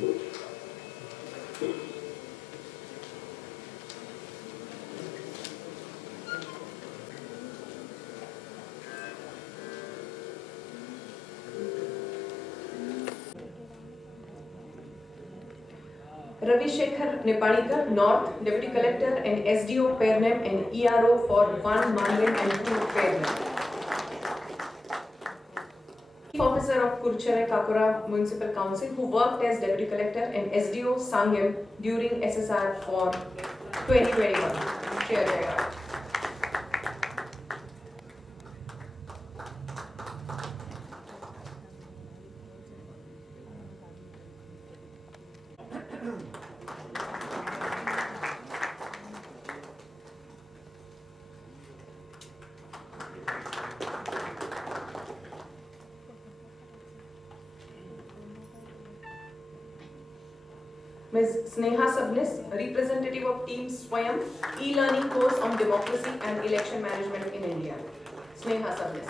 Ravi Shekhar Nepalika, North, Deputy Collector and SDO Pernem and ERO for 1 Mangan and 2 Pernem. Chief Officer of Kurchere Kakura Municipal Council who worked as Deputy Collector and SDO Sangam during SSR for 2021. Share jayega. Ms. Sneha Sabnis, representative of Team Swayam, e-learning course on democracy and election management in India. Sneha Sabnis.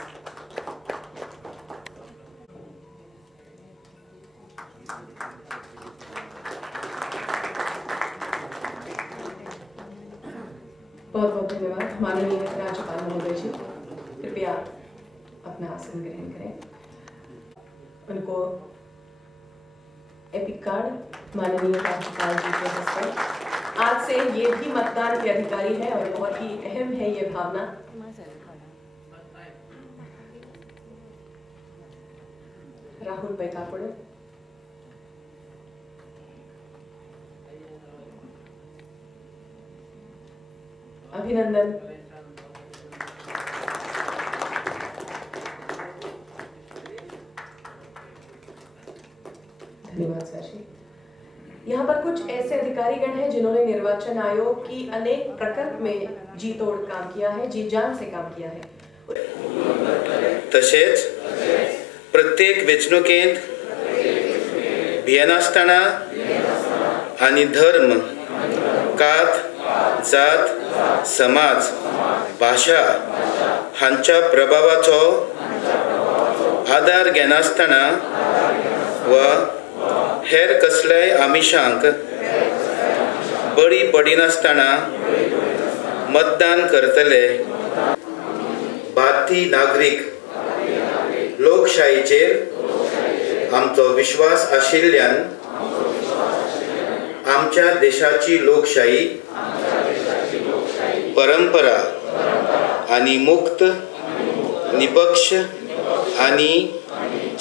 बहुत बहुत धन्यवाद माननीय राज्यपाल महोदय जी, कृपया अपना आसन ग्रहण करें। उनको एपिक कार्ड माननीय राज्यपाल जी के हस्ते। आज से ये भी मतदान के अधिकारी है और बहुत ही अहम है ये भावना। राहुल बैकापुड़े, अभिनंदन। धन्यवाद सर जी। यहाँ पर कुछ ऐसे अधिकारीगण हैं जिन्होंने निर्वाचन आयोग की अनेक प्रकल्प में जी तोड़ काम किया है, जी जान से काम किया है। तसेच प्रत्येक वेंचणुकेंत भियेनासतना आनी धर्म, कात, जात, समाज, भाषा हांच्या प्रभावाचो आधार घेनासतना वा हेर कसल्याय आमिशांक बळी पडिनासतना मतदान करतले। भारतीय नागरिक लोकशाहीचेर आमचो विश्वास आशिल्ल्यान आमच्या देशाची लोकशाही परंपरा आणि मुक्त, निपक्ष आणि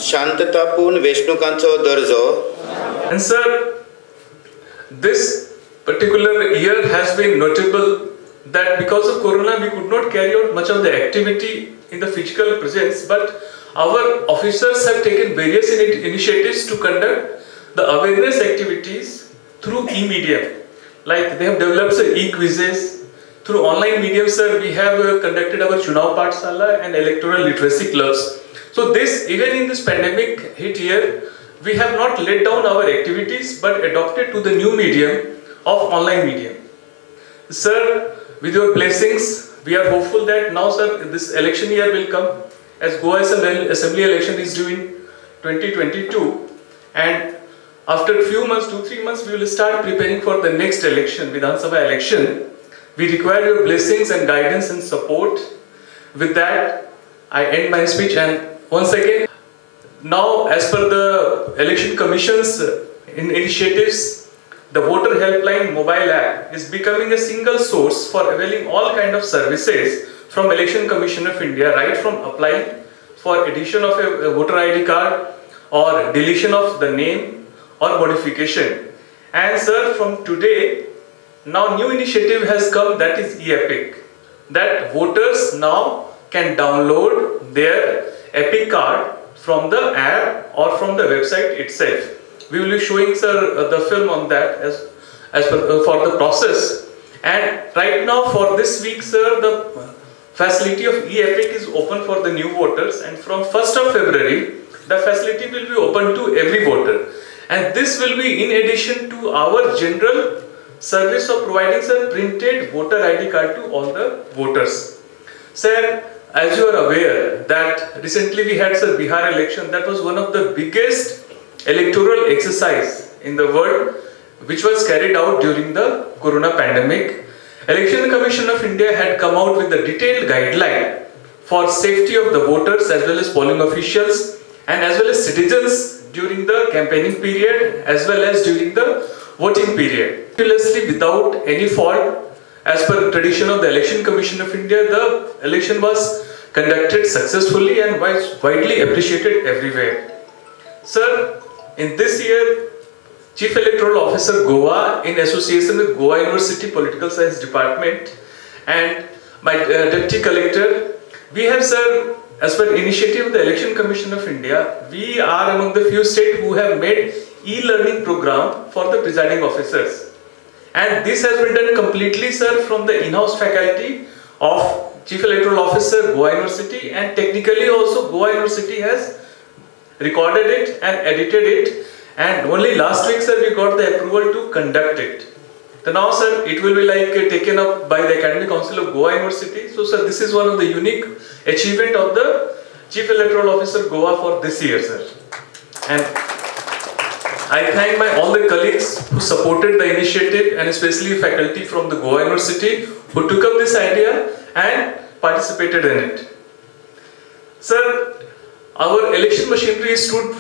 शांततापूर्ण वेंचणुकांचो दर्जो। And sir, this particular year has been notable that because of Corona we could not carry out much of the activity in the physical presence, but our officers have taken various initiatives to conduct the awareness activities through e-medium. Like they have developed e-quizzes. Through online medium, sir, we have conducted our Chunav Pathshala and electoral literacy clubs. So this, even in this pandemic hit year, we have not let down our activities but adopted to the new medium of online medium. Sir, with your blessings, we are hopeful that now, sir, this election year will come, as Goa Assembly election is due in 2022, and after a few months, 2-3 months, we will start preparing for the next election, Vidhan Sabha election. We require your blessings and guidance and support. With that, I end my speech, and once again, now as per the Election Commission's initiatives, the Voter Helpline mobile app is becoming a single source for availing all kind of services from Election Commission of India, right from applying for addition of a voter ID card or deletion of the name or modification. And sir, from today, now new initiative has come, that is e-Epic, that voters now can download their Epic card from the app or from the website itself. We will be showing, sir, the film on that for the process. And right now for this week, sir, the facility of e-Epic is open for the new voters, and from 1st of February, the facility will be open to every voter. And this will be in addition to our general service of providing, sir, printed voter ID card to all the voters. Sir, as you are aware that recently we had, sir, Bihar election. That was one of the biggest electoral exercise in the world, which was carried out during the Corona pandemic. Election Commission of India had come out with a detailed guideline for safety of the voters as well as polling officials and as well as citizens during the campaigning period as well as during the voting period. Meticulously, without any fault, as per tradition of the Election Commission of India, the election was conducted successfully and was widely appreciated everywhere. Sir, in this year, Chief Electoral Officer Goa, in association with Goa University Political Science Department and my Deputy Collector, we have, sir, as per initiative of the Election Commission of India, we are among the few states who have made e-learning program for the presiding officers. And this has been done completely, sir, from the in-house faculty of Chief Electoral Officer Goa University, and technically also Goa University has recorded it and edited it, and only last week, sir, we got the approval to conduct it. So now, sir, it will be like taken up by the Academic Council of Goa University. So, sir, this is one of the unique achievement of the Chief Electoral Officer Goa for this year, sir. And I thank all the colleagues who supported the initiative, and especially faculty from the Goa University who took up this idea and participated in it. Sir, our election machinery stood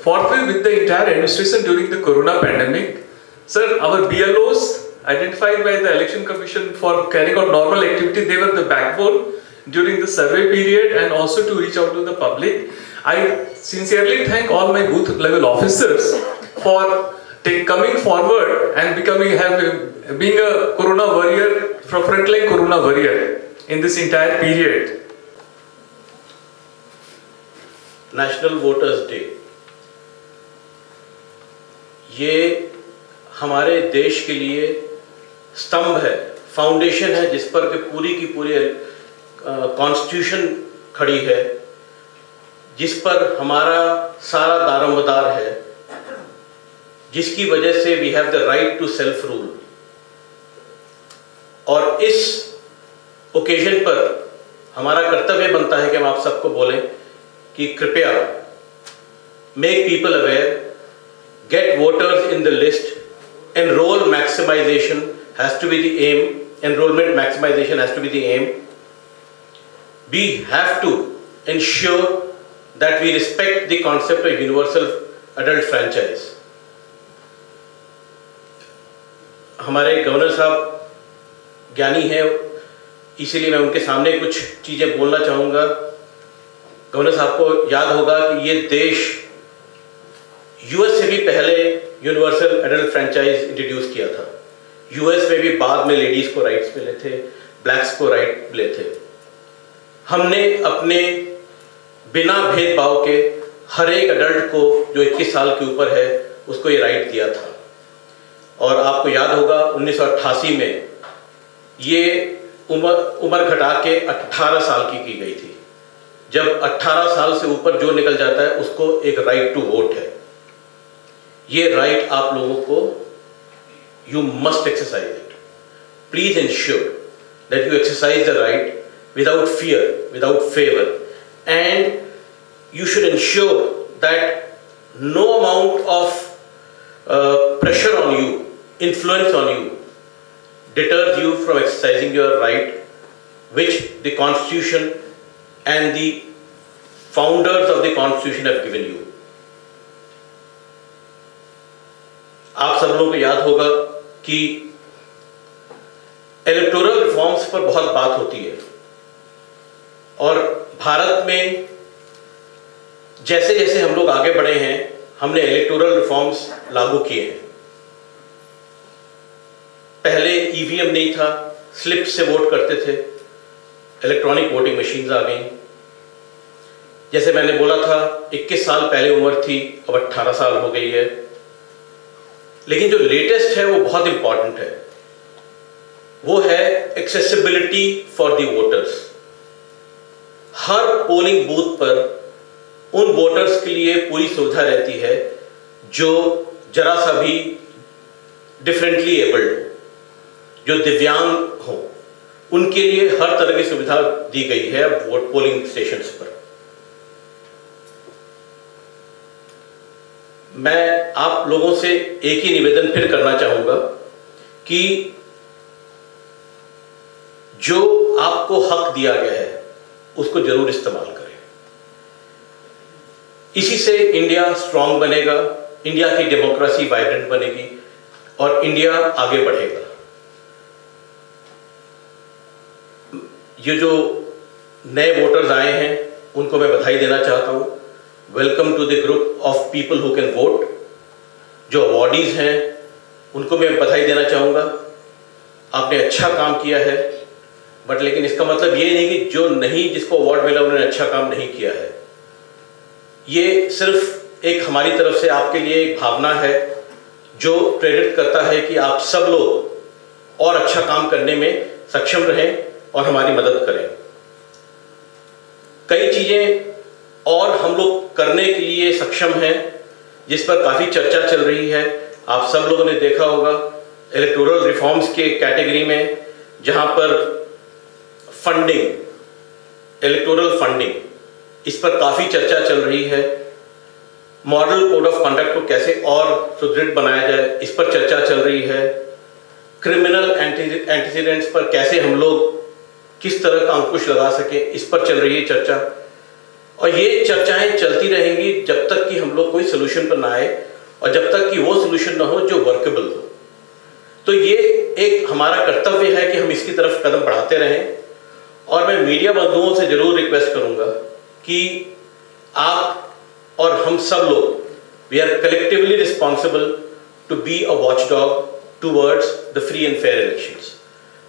forthwith with the entire administration during the Corona pandemic. Sir, our BLOs identified by the Election Commission for carrying out normal activity, they were the backbone during the survey period and also to reach out to the public. I sincerely thank all my booth level officers for coming forward and being a Corona warrior, frontline Corona warrior in this entire period. National voters day, ये हमारे देश के लिए स्तंभ है, foundation है, जिस पर कि पूरी की पूरी कॉन्स्टिट्यूशन खड़ी है, जिस पर हमारा सारा दारोमदार है, जिसकी वजह से we have the right to self rule. और इस ओकेजन पर हमारा कर्तव्य बनता है कि हम आप सबको बोलें कि कृपया make people aware, get voters in the list, enroll maximization has to be the aim, enrollment maximization has to be the aim. We have to ensure that we respect the concept of universal adult franchise. हमारे governor साहब ज्ञानी हैं, इसीलिए मैं उनके सामने कुछ चीज़ें बोलना चाहूँगा। गवर्नर साहब को याद होगा कि ये देश यूएस से भी पहले यूनिवर्सल एडल्ट फ्रेंचाइज इंट्रोड्यूस किया था। यूएस में भी बाद में लेडीज़ को राइट्स मिले थे, ब्लैक्स को राइट मिले थे। हमने अपने बिना भेदभाव के हर एक एडल्ट को जो 21 साल के ऊपर है उसको ये राइट दिया था। और आपको याद होगा 1988 में ये उम्र घटा के 18 साल की गई थी। जब 18 साल से ऊपर जो निकल जाता है उसको एक राइट टू वोट है। ये राइट आप लोगों को, you must exercise it. Please ensure that you exercise the right without fear, without favour, and you should ensure that no amount of pressure on you, influence on you, deters you from exercising your right, which the Constitution and the founders of the Constitution have given you. आप सब लोगों को याद होगा कि electoral reforms पर बहुत बात होती है, और भारत में जैसे जैसे हम लोग आगे बढ़े हैं, हमने इलेक्टोरल रिफॉर्म्स लागू किए हैं। पहले ईवीएम नहीं था, स्लिप से वोट करते थे, इलेक्ट्रॉनिक वोटिंग मशीन्स आ गई। जैसे मैंने बोला था 21 साल पहले उम्र थी, अब 18 साल हो गई है। लेकिन जो लेटेस्ट है वो बहुत इंपॉर्टेंट है, वो है accessibility for the voters. Her polling booth पर उन वोटर्स के लिए पूरी सुविधा रहती है जो जरा सा भी डिफरेंटली एबल्ड हो, जो दिव्यांग हो, उनके लिए हर तरह की सुविधा दी गई है वोट पोलिंग स्टेशंस पर। मैं आप लोगों से एक ही निवेदन फिर करना चाहूँगा कि जो आपको हक दिया गया है उसको जरूर इस्तेमाल करें। इसी से इंडिया स्ट्रांग बनेगा, इंडिया की डेमोक्रेसी वाइब्रेंट बनेगी और इंडिया आगे बढ़ेगा। ये जो नए वोटर्स आए हैं उनको मैं बधाई देना चाहता हूँ। Welcome to the group of people who can vote. जो अवॉर्डीज हैं उनको मैं बधाई देना चाहूँगा, आपने अच्छा काम किया है, बट लेकिन इसका मतलब ये नहीं कि जो नहीं जिसको अवार्ड मिला उन्होंने अच्छा काम नहीं किया है। ये सिर्फ एक हमारी तरफ से आपके लिए एक भावना है जो प्रेरित करता है कि आप सब लोग और अच्छा काम करने में सक्षम रहें और हमारी मदद करें। कई चीज़ें और हम लोग करने के लिए सक्षम हैं जिस पर काफ़ी चर्चा चल रही है। आप सब लोगों ने देखा होगा इलेक्टोरल रिफॉर्म्स के कैटेगरी में, जहां पर फंडिंग, इलेक्टोरल फंडिंग, इस पर काफ़ी चर्चा चल रही है। मॉडल कोड ऑफ कंडक्ट को कैसे और सुदृढ़ बनाया जाए, इस पर चर्चा चल रही है। क्रिमिनल एंटीसीडेंट्स पर कैसे हम लोग किस तरह का अंकुश लगा सके, इस पर चल रही है चर्चा। और ये चर्चाएं चलती रहेंगी जब तक कि हम लोग कोई सोल्यूशन पर ना आए और जब तक कि वो सोल्यूशन ना हो जो वर्केबल हो। तो ये एक हमारा कर्तव्य है कि हम इसकी तरफ कदम बढ़ाते रहें। और मैं मीडिया बंधुओं से जरूर रिक्वेस्ट करूंगा कि आप और हम सब लोग, we are collectively responsible to be a watchdog towards the free and fair elections.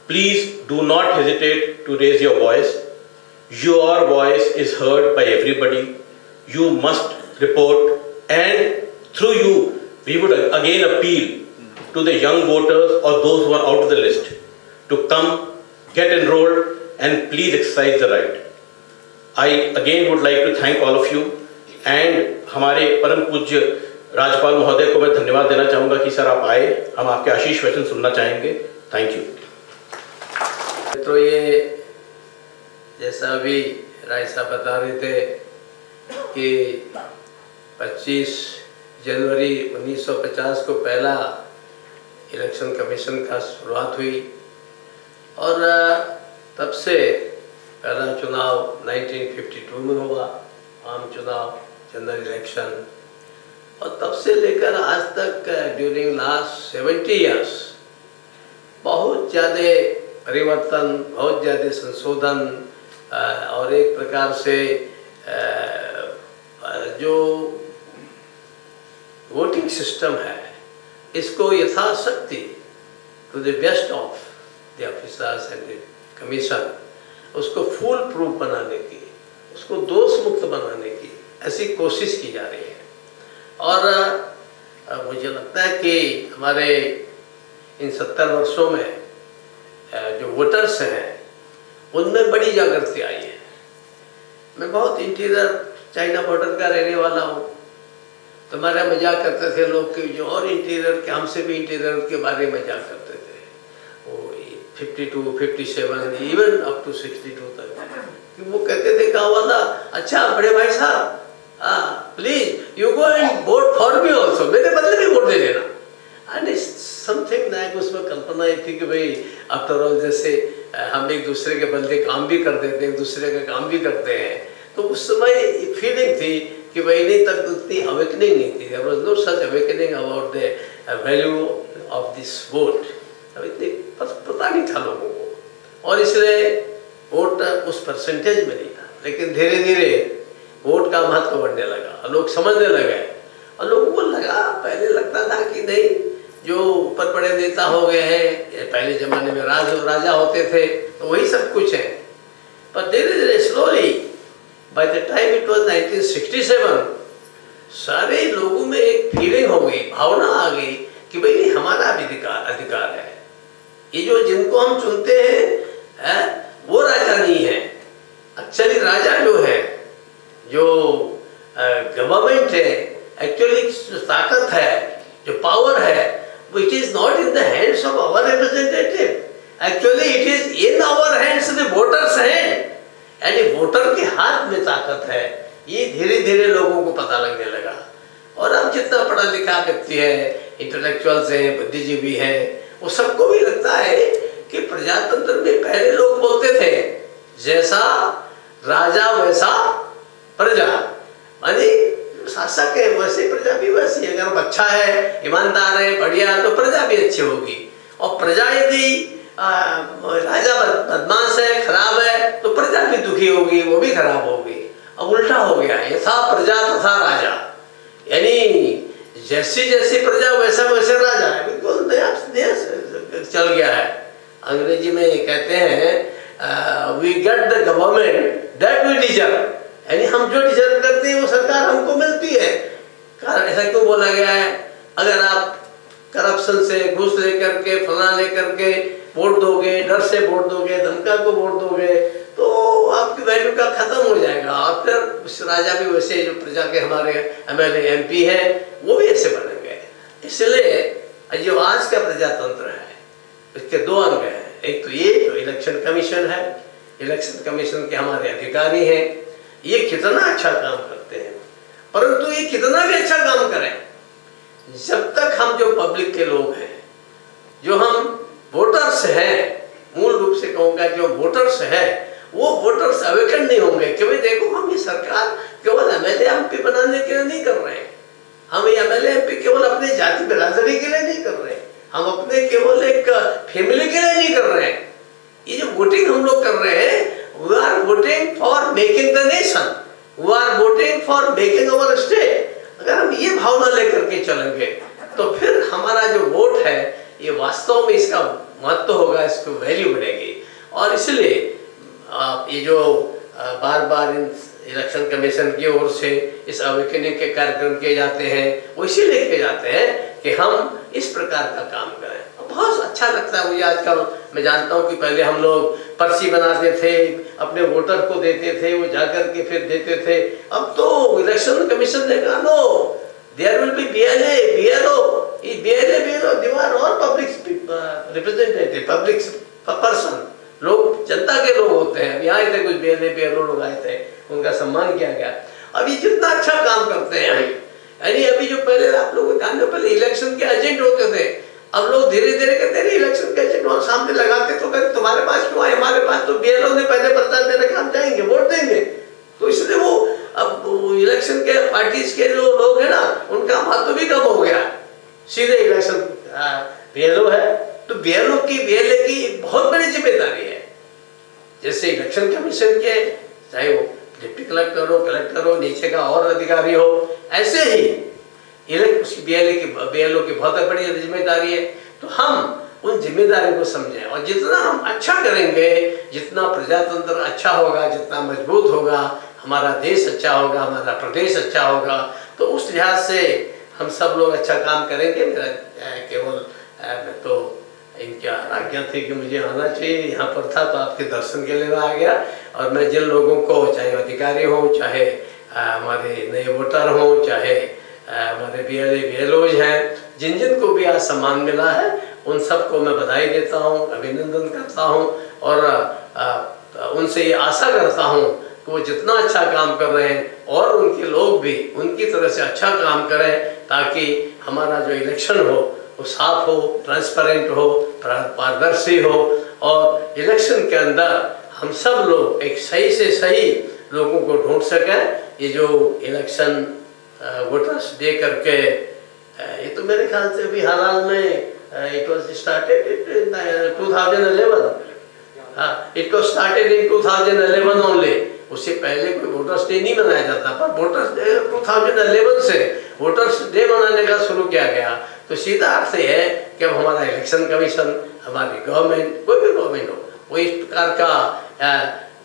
Please do not hesitate to raise your voice. Your voice is heard by everybody. You must report, and through you, we would again appeal to the young voters or those who are out of the list to come, get enrolled, and please exercise the right. I again would like to thank all of you, and हमारे परम पूज्य राज्यपाल महोदय को मैं धन्यवाद देना चाहूँगा कि सर आप आए, हम आपके आशीष वचन सुनना चाहेंगे। Thank you. तो ये जैसा अभी राय साहब बता रहे थे कि 25 जनवरी 1950 को पहला इलेक्शन कमीशन का शुरुआत हुई और तब से पहला चुनाव 1952 में हुआ, आम चुनाव, जनरल इलेक्शन, और तब से लेकर आज तक ड्यूरिंग लास्ट 70 इयर्स बहुत ज़्यादा परिवर्तन, बहुत ज़्यादा संशोधन और एक प्रकार से जो वोटिंग सिस्टम है इसको यथाशक्ति to the best of the officers and the commission उसको फुल प्रूफ बनाने की, उसको दोष मुक्त बनाने की ऐसी कोशिश की जा रही है। और मुझे लगता है कि हमारे इन 70 वर्षों में जो वोटर्स हैं उनमें बड़ी जागृति आई है। मैं बहुत इंटीरियर चाइना बॉर्डर का रहने वाला हूँ, तो हमारे मजाक करते थे लोग कि जो और इंटीरियर के, हमसे भी इंटीरियर के बारे में मजाक करते थे, वो 52, 57, इवन अप टू 62 तक। वो कहते थे कहाँ वाला, अच्छा बड़े भाई साहब please you go and vote for me also, मेरे बदले भी वोट दे देना। एंड समथिंग लाइक उसमें कल्पना ये थी कि भाई आफ्टर ऑल जैसे हम एक दूसरे के बदले काम भी कर देते हैं, एक दूसरे का काम भी करते हैं, तो उस समय फीलिंग थी कि भाई नहीं, तब उतनी अवेकनिंग नहीं थी, there was no such awakening about the value of this vote. इतनी पता नहीं था लोगों को और इसलिए वोट उस परसेंटेज में नहीं था। लेकिन धीरे धीरे वोट का महत्व बढ़ने लगा, लोग समझने लगे और लोगों को लगा, पहले लगता था कि नहीं जो ऊपर बड़े नेता हो गए हैं, पहले जमाने में राजा होते थे तो वही सब कुछ है। पर धीरे धीरे slowly by the time it was 1967 सारे लोगों में एक फीलिंग हो गई, भावना आ गई कि भाई नहीं, हमारा भी अधिकार है। ये जो जिनको हम चुनते हैं वो राजा नहीं है। एक्चुअली राजा जो है, जो गवर्नमेंट है, एक्चुअली ताकत है, जो पावर है, it is not in the hands of our representative. Actually, it is in our hands, the voters' hand. यानी वोटर के हाथ में ताकत है। ये धीरे धीरे लोगों को पता लगने लगा। और अब जितना पढ़ा लिखा व्यक्ति है, इंटेलेक्चुअल्स हैं, बुद्धिजीवी हैं, वो सबको भी लगता है कि प्रजातंत्र में पहले लोग बोलते थे जैसा राजा वैसा प्रजा, माने शासक है वैसे प्रजा भी वैसी। अगर वो अच्छा है, ईमानदार है, बढ़िया है, तो प्रजा भी अच्छी होगी। और प्रजा यदि राजा बदमाश है, खराब है, तो प्रजा भी दुखी होगी, वो भी खराब होगी। अब उल्टा हो गया, यथा प्रजा तथा राजा, यानी जैसी जैसी प्रजा वैसा वैसे राजा है। बिल्कुल नया चल गया है। अंग्रेजी में ये कहते हैं we get the government that we deserve, यानी हम जो डिजर्व करते हैं वो सरकार हमको मिलती है। कारण ऐसा क्यों बोला गया है? अगर आप करप्शन से, घूस लेकर के, फला लेकर के वोट दोगे, डर से वोट दोगे, धमका को वोट दोगे, तो आपकी वैल्यू का खत्म हो जाएगा। और फिर उस राजा भी वैसे, जो प्रजा के हमारे MLA MP हैं वो भी ऐसे बनेंगे। इसलिए जो आज का प्रजातंत्र है इसके दो अंग हैं। एक तो ये जो इलेक्शन कमीशन है, इलेक्शन कमीशन के हमारे अधिकारी हैं, ये कितना अच्छा काम करते हैं। परंतु ये कितना भी अच्छा काम करें, जब तक हम जो पब्लिक के लोग हैं, जो हम वोटर्स हैं, मूल रूप से कहूँगा जो वोटर्स हैं, वो वोटर्स अवेकन नहीं होंगे कि भाई देखो हम ये सरकार केवल MLA MP बनाने के लिए नहीं कर रहे हैं, हम ये MLA MP केवल अपने जाति बिरादरी के लिए नहीं कर रहे हैं, हम अपने केवल एक फैमिली के लिए नहीं कर रहे हैं। ये जो वोटिंग हम लोग कर रहे हैं, we are voting for making the nation, we are voting for making our state. अगर हम ये भावना लेकर के चलेंगे तो फिर हमारा जो वोट है ये वास्तव में इसका महत्व होगा, इसको वैल्यू बढ़ेगी। और इसलिए ये जो बार बार इलेक्शन कमीशन की ओर से इस अवेकनिंग के कार्यक्रम किए जाते हैं, वो इसीलिए किए जाते हैं कि हम इस प्रकार का काम करें। बहुत अच्छा लगता है मुझे आजकल। मैं जानता हूँ कि पहले हम लोग पर्ची बनाते थे, अपने वोटर को देते थे, वो जाकर के फिर देते थे। अब तो इलेक्शन कमीशन ने कहा no, there will be BLA, BLO, BLA, BLO, दीवार और पब्लिक रिप्रेजेंटेटिव, पब्लिक पर्सन, लोग जनता के लोग होते हैं। यहाँ आए थे कुछ BLA, BLO लोग आए थे, उनका सम्मान किया गया। अब ये जितना अच्छा काम करते हैं, यानी अभी जो पहले आप लोगों ने पहले इलेक्शन के एजेंट होते थे, अब लोग धीरे धीरे कहते हैं इलेक्शन के एजेंट वहां सामने लगाते, तो कहते तुम्हारे पास क्यों आए, हमारे पास तो BLO ने पहले प्रचार देने का हम जाएंगे, वोट देंगे। तो इसलिए वो अब इलेक्शन के पार्टीज के जो लोग हैं ना, उनका महत्व भी कम हो गया। सीधे इलेक्शन BLO है तो BLO की BLA की बहुत बड़ी जिम्मेदारी है। जैसे इलेक्शन कमीशन के चाहे वो डिप्टी कलेक्टर हो, कलेक्टर हो, नीचे का और अधिकारी हो, ऐसे ही BLO की बहुत बड़ी जिम्मेदारी है। तो हम उन जिम्मेदारी को समझें और जितना हम अच्छा करेंगे, जितना प्रजातंत्र अच्छा होगा, जितना मजबूत होगा, हमारा देश अच्छा होगा, हमारा प्रदेश अच्छा होगा, तो उस लिहाज से हम सब लोग अच्छा काम करेंगे। मेरा केवल मैं तो इनकी आज्ञा थी कि मुझे आना चाहिए, यहाँ पर था तो आपके दर्शन के लिए आ गया। और मैं जिन लोगों को, चाहे अधिकारी हों, चाहे हमारे नए वोटर हों, चाहे हमारे BLA, BLOज हैं, जिन जिन को भी आज सम्मान मिला है, उन सबको मैं बधाई देता हूँ, अभिनंदन करता हूँ और उनसे ये आशा करता हूँ कि वो जितना अच्छा काम कर रहे हैं और उनके लोग भी उनकी तरह से अच्छा काम करें, ताकि हमारा जो इलेक्शन हो वो साफ हो, ट्रांसपेरेंट हो, पारदर्शी हो और इलेक्शन के अंदर हम सब लोग एक सही से सही लोगों को ढूंढ सकें। ये जो इलेक्शन वोटर्स डे करके, ये तो मेरे ख्याल से अभी हाल में it was started in 2011. It was started in 2011 only. उससे पहले कोई वोटर्स डे नहीं मनाया जाता, पर वोटर्स डे 2011 से वोटर्स डे मनाने का शुरू किया गया। तो सीधा अर्थ है कि अब हमारा इलेक्शन कमीशन, हमारी गवर्नमेंट, कोई भी गवर्नमेंट हो, वो इस प्रकार का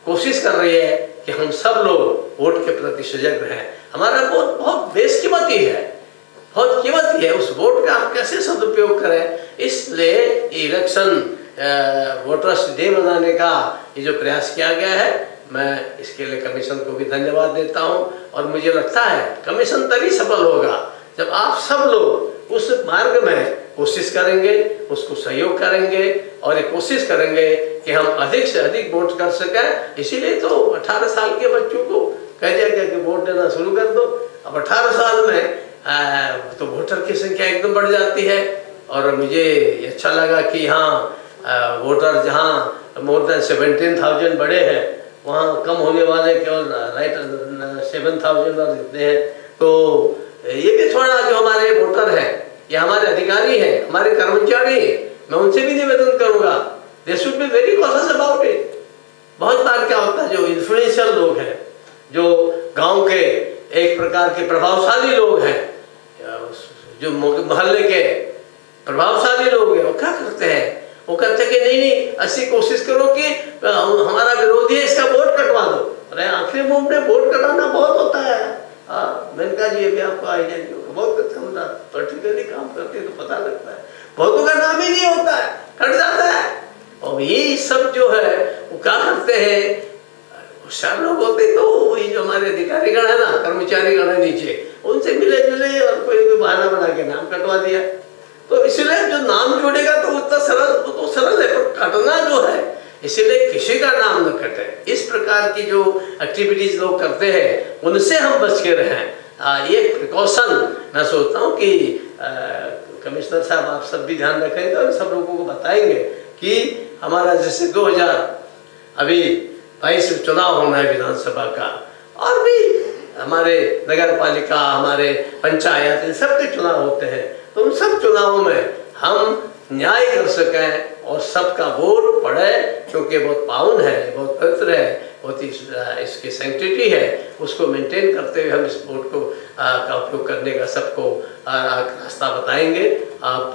कोशिश कर रही है कि हम सब लोग वोट के प्रति सजग रहें। हमारा वोट बहुत बेशकीमती है, बहुत कीमती है। उस वोट का हम कैसे सदुपयोग करें, इसलिए इलेक्शन वोटर्स डे मनाने का ये जो प्रयास किया गया है, मैं इसके लिए कमीशन को भी धन्यवाद देता हूं। और मुझे लगता है कमीशन तभी सफल होगा जब आप सब लोग उस मार्ग में कोशिश करेंगे, उसको सहयोग करेंगे और ये कोशिश करेंगे कि हम अधिक से अधिक वोट कर सकें। इसीलिए तो 18 साल के बच्चों को कह दिया गया कि वोट देना शुरू कर दो। अब 18 साल में तो वोटर की संख्या एकदम बढ़ जाती है। और मुझे अच्छा लगा कि हाँ वोटर जहाँ मोर देन 17,000 बड़े हैं वहाँ कम होने वाले केवल राइट 7,000 और इतने हैं। तो ये भी थोड़ा जो हमारे वोटर हैं, ये हमारे अधिकारी हैं, हमारे कर्मचारी हैं, मैं उनसे भी निवेदन करूँगा they should be very cautious about it. बहुत बार क्या होता है जो इन्फ्लुएंशियल लोग हैं, जो गांव के एक प्रकार के प्रभावशाली लोग हैं, जो मोहल्ले के प्रभावशाली लोग हैं, वो क्या करते हैं, वो कहते हैं कि नहीं नहीं ऐसी कोशिश करो कि हमारा विरोधी है इसका वोट कटवा दो। अरे आखिरी मुंह में वोट कटाना बहुत होता है। हाँ मेनका जी अभी आपको आइडिया नहीं होगा, बहुत हम पर्टिकुलरली काम करते हैं तो पता लगता है, बहुतों का नाम ही नहीं होता है, कट जाता है। और ये सब जो है वो क्या करते हैं, होशियार लोग होते तो वही जो हमारे अधिकारी गण है ना, कर्मचारी गण है नीचे, उनसे मिले जुले और कोई बहाना बना के नाम कटवा दिया। तो इसलिए जो नाम जोड़ेगा तो उतना सरल तो सरल है, पर कटना जो है इसलिए किसी का नाम न कटे। इस प्रकार की जो एक्टिविटीज लोग करते हैं उनसे हम बच के रहें। ये प्रिकॉशन मैं सोचता हूँ कि कमिश्नर साहब आप सब भी ध्यान रखेंगे और सब लोगों को बताएंगे कि हमारा जैसे 2022 चुनाव होना है विधानसभा का, और भी हमारे नगर पालिका, हमारे पंचायत, इन सब के चुनाव होते हैं। तो उन सब चुनावों में हम न्याय कर सकें और सबका वोट पड़े, क्योंकि बहुत पावन है, बहुत पवित्र है, बहुत ही इसकी सैंक्टिटी है, उसको मेंटेन करते हुए हम इस वोट को का उपयोग करने का सबको रास्ता बताएंगे। आप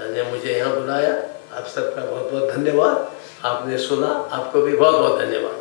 ने मुझे यहाँ बुलाया, आप सबका बहुत बहुत धन्यवाद। आपने सुना, आपको भी बहुत बहुत धन्यवाद।